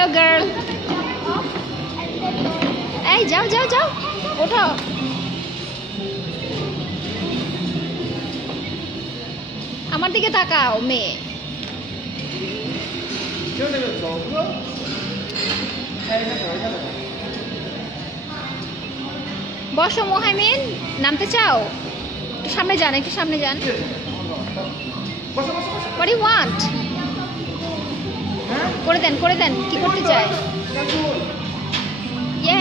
Hello, girl. Hey, যাও যাও যাও ওঠো আমার দিকে তাকাও মেয়ে বসো মোহাইমিন নামতে চাও একটু সামনে যান What do you want? করে দেন কি করতে চাই Yeah.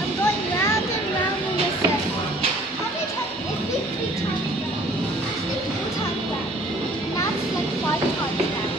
I'm going round and round in the circle. How many times? It's been 3 times round. It's been 2 times round. Now it's like 5 times round.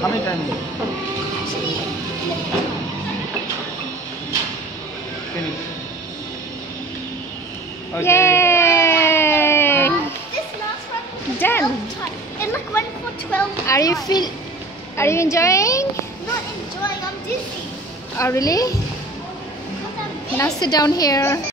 How many times? Finish. Okay. Yay. This last one was Done. 12 times. It like went for 12 Are you enjoying? Not enjoying, I'm dizzy. Oh really? Because I'm big. Now sit down here.